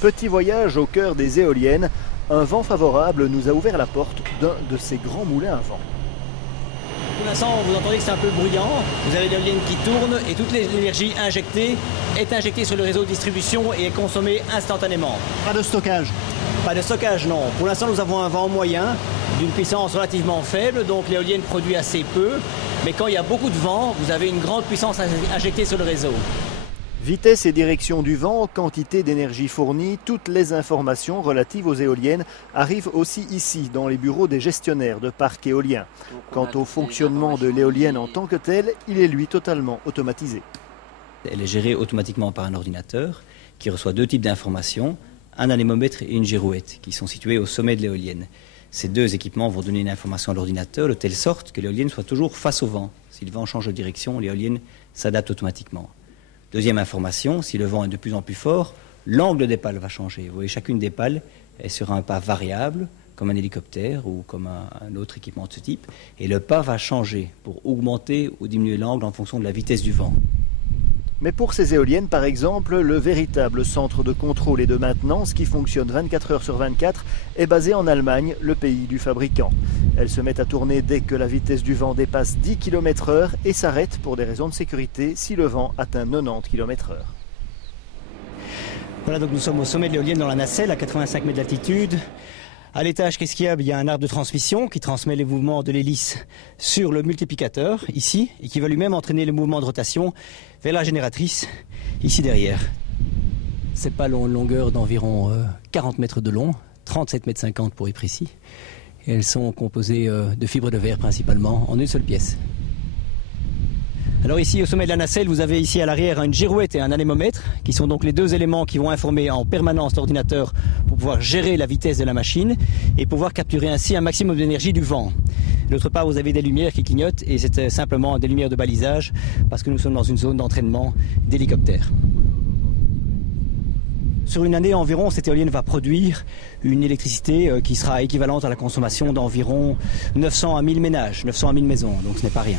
Petit voyage au cœur des éoliennes. Un vent favorable nous a ouvert la porte d'un de ces grands moulins à vent. Pour l'instant, vous entendez que c'est un peu bruyant. Vous avez l'éolienne qui tourne et toute l'énergie injectée est injectée sur le réseau de distribution et est consommée instantanément. Pas de stockage? Pas de stockage, non. Pour l'instant, nous avons un vent moyen d'une puissance relativement faible, donc l'éolienne produit assez peu. Mais quand il y a beaucoup de vent, vous avez une grande puissance injectée sur le réseau. Vitesse et direction du vent, quantité d'énergie fournie, toutes les informations relatives aux éoliennes arrivent aussi ici, dans les bureaux des gestionnaires de parcs éoliens. Quant au fonctionnement de l'éolienne en tant que telle, il est lui totalement automatisé. Elle est gérée automatiquement par un ordinateur qui reçoit deux types d'informations, un anémomètre et une girouette, qui sont situés au sommet de l'éolienne. Ces deux équipements vont donner une information à l'ordinateur de telle sorte que l'éolienne soit toujours face au vent. Si le vent change de direction, l'éolienne s'adapte automatiquement. Deuxième information, si le vent est de plus en plus fort, l'angle des pales va changer. Vous voyez, chacune des pales est sur un pas variable, comme un hélicoptère ou comme un autre équipement de ce type. Et le pas va changer pour augmenter ou diminuer l'angle en fonction de la vitesse du vent. Mais pour ces éoliennes, par exemple, le véritable centre de contrôle et de maintenance qui fonctionne 24 heures sur 24 est basé en Allemagne, le pays du fabricant. Elles se mettent à tourner dès que la vitesse du vent dépasse 10 km/h et s'arrêtent pour des raisons de sécurité si le vent atteint 90 km/h. Voilà, donc nous sommes au sommet de l'éolienne dans la nacelle à 85 mètres d'altitude. À l'étage, qu'est-ce qu'il y a? Il y a un arbre de transmission qui transmet les mouvements de l'hélice sur le multiplicateur, ici, et qui va lui-même entraîner le mouvement de rotation vers la génératrice, ici derrière. Ces pales ont une longueur d'environ 40 mètres de long, 37,50 mètres pour être précis. Et elles sont composées de fibres de verre principalement, en une seule pièce. Alors ici, au sommet de la nacelle, vous avez ici à l'arrière une girouette et un anémomètre, qui sont donc les deux éléments qui vont informer en permanence l'ordinateur pour pouvoir gérer la vitesse de la machine et pouvoir capturer ainsi un maximum d'énergie du vent. D'autre part, vous avez des lumières qui clignotent et c'est simplement des lumières de balisage parce que nous sommes dans une zone d'entraînement d'hélicoptères. Sur une année environ, cette éolienne va produire une électricité qui sera équivalente à la consommation d'environ 900 à 1000 ménages, 900 à 1000 maisons, donc ce n'est pas rien.